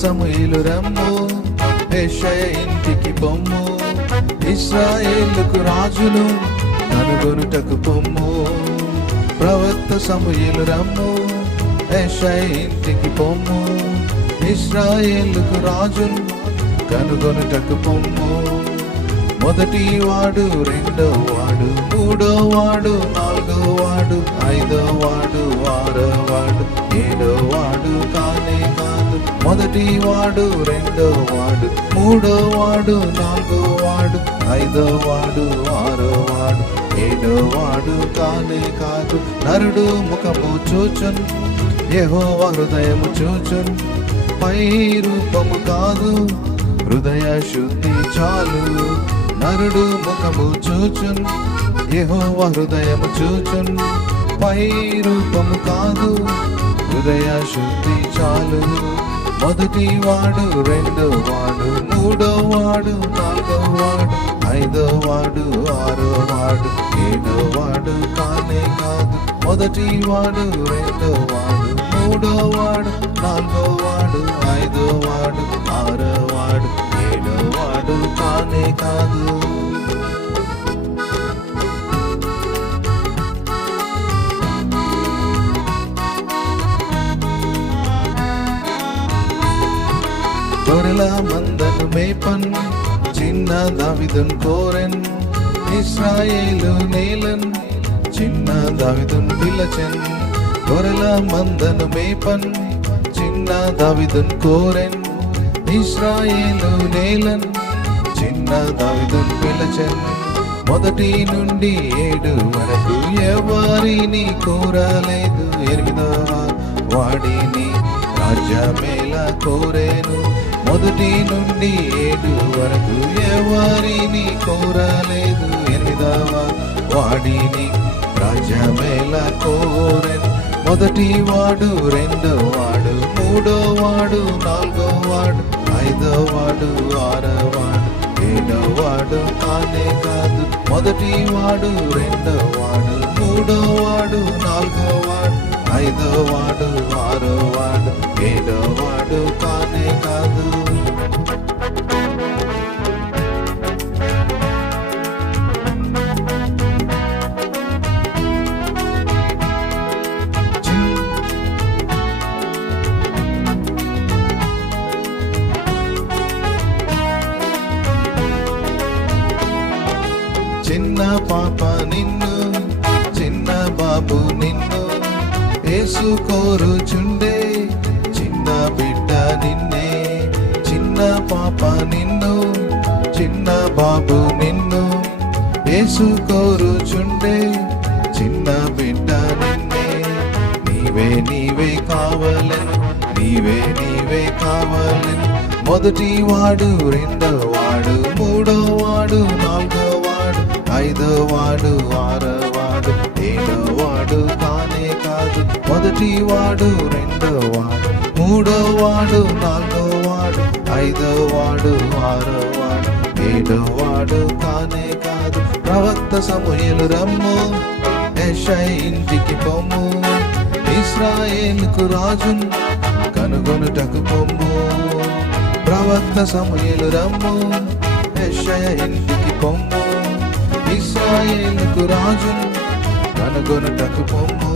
సమూయేలు రమ్ము, యెషయా ఇంటికి పొమ్ము, ఇశ్రాయేలుకు రాజును కనుగొనుటకు పొమ్ము. ప్రవక్త సమూయేలు రమ్ము, యెషయా ఇంటికి పొమ్ము, ఇశ్రాయేలుకు రాజును కనుగొనుటకు పొమ్ము. మొదటి వాడు, రెండో వాడు, మూడో వాడు, నాలుగో వాడు, ఐదో వాడు, ఆరో వాడు, ఏడో వాడు కానే కాదు. మొదటి వాడు, రెండో వాడు, మూడో వాడు, నాలుగో వాడు, ఐదో వాడు, ఆరో వాడు, ఏడో వాడు కానే కాదు. నరుడు ముఖము చూచున్, యెహోవా హృదయము చూచున్, పై రూపము కాదు, హృదయ శుద్ధి చాలు. నరుడు ముఖము చూచున్, యెహోవా హృదయము చూచున్, పై రూపము కాదు, హృదయ శుద్ధి చాలు. మొదటి వాడు, రెండో వాడు, మూడో వాడు, నాలుగో వాడు, ఐదో వాడు, ఆరో వాడు, ఏడో వాడు కానే కాదు. మొదటి వాడు, రెండో వాడు, మూడో వాడు, నాలుగో వాడు, ఐదో వాడు, ఆరో వాడు, ఏడో వాడు కానే కాదు. గొర్రెల మందను మేపన్, చిన్న దావీదున్ కోరెన్, ఇశ్రాయేలు నేలన్, చిన్న దావీదున్ పిలచెన్. గొర్రెల మందను మేపన్, చిన్న దావీదున్ కోరెన్, ఇశ్రాయేలు నేలన్, చిన్న దావీదున్ పిలచెన్. మొదటి నుండి 7 వరకు ఎవరిని కోరలేదు, 8వ వాడిని రాజ్యమేల కోరేను. మొదటి నుండి 7 వరకు ఎవరిని కోరలేదు, 8వ వాడిని రాజ్యమేల కోరెను. మొదటి వాడు, రెండో వాడు, మూడో వాడు, నాలుగో వాడు, ఐదో వాడు, ఆరో వాడు, ఏడో వాడు కానే కాదు. మొదటి వాడు, రెండో వాడు, మూడో వాడు, నాలుగో వాడు, ఐదో వాడు, ఆరో వాడు, ఏడో వాడు కానే కాదు. చిన్న పాప నిన్ను, చిన్న బాబు నిన్ను, యేసు కోరుచుండే, చిన్న బిడ్డ నిన్నే. చిన్న పాప నిన్ను, చిన్న బాబు నిన్ను, యేసు కోరుచుండే, చిన్న బిడ్డ నిన్నే. నీవే నీవే కావలెను, నీవే నీవే కావలెను. మొదటి వాడు, రెండో వాడు, మూడో వాడు, నాలుగో వాడు, ఐదో వాడు, ఆరో వాడు, ఏడో వాడు కానే కాదు. మొదటి వాడు, రెండో వాడు, మూడో వాడు, నాలుగో వాడు, ఐదో వాడు, ఆరో వాడు, ఏడో వాడు కానే కాదు. ప్రవక్త సమూయేలు రమ్ము, యెషయా ఇంటికి పొమ్ము, ఇశ్రాయేలుకు రాజున్ కనుగొనుటకు పొమ్ము. ప్రవక్త సమూయేలు రమ్ము, యెషయా ఇంటికి పొమ్ము, ఇశ్రాయేలుకు రాజును కనుగొనుటకు పొమ్ము.